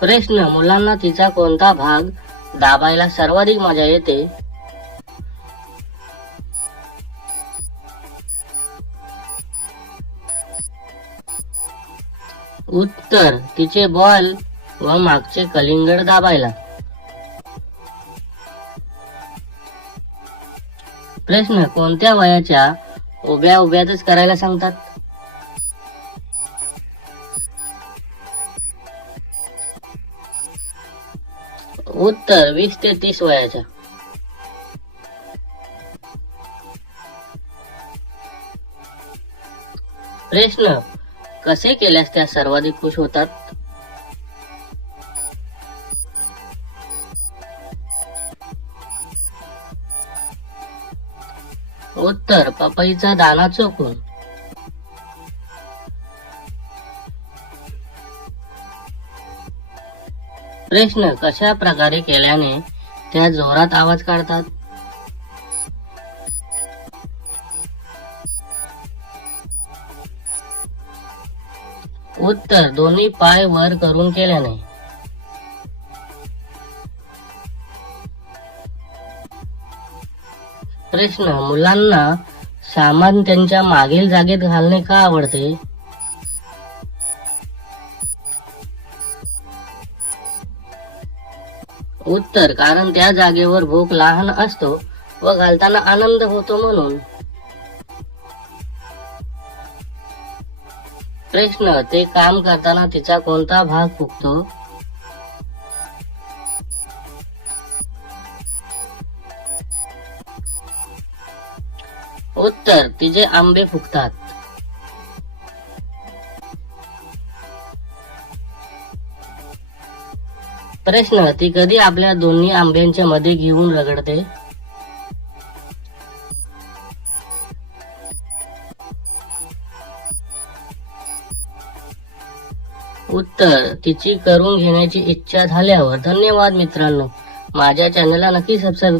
प्रश्न, मुलांना तिचा कोणता भाग दाबायला सर्वाधिक मजा येते? उत्तर, तिचे बॉल व मागचे कलिंगड दाबायला. प्रश्न, कोणत्या वयाच्या उभ्या उभ्यातच करायला सांगतात? उत्तर, 20 ते 30 वयाच्या. प्रश्न, कसे केल्यास त्या सर्वाधिक खुश होतात? उत्तर, पपईचा दाना चोखून. प्रश्न, कशा प्रकारे केल्याने त्या जोरात आवाज काढतात? उत्तर, दोन्ही पाय वर करून केल्याने. प्रश्न, मुलांना सामान त्यांच्या मागील जागेत घालणे का आवडते? उत्तर, कारण त्या जागेवर भूक लहान असतो व घालताना आनंद होतो म्हणून. प्रश्न, ते काम करताना तिचा कोणता भाग फुगतो? उत्तर, तिचे आंबे फुगतात. प्रश्न, ती कधी आपल्या दोन्ही आंब्यांच्या मध्ये घेऊन रगडते? उत्तर, तिची करून घेण्याची इच्छा झाल्यावर. धन्यवाद मित्रांनो. माझ्या चॅनलला नक्की सबस्क्राईब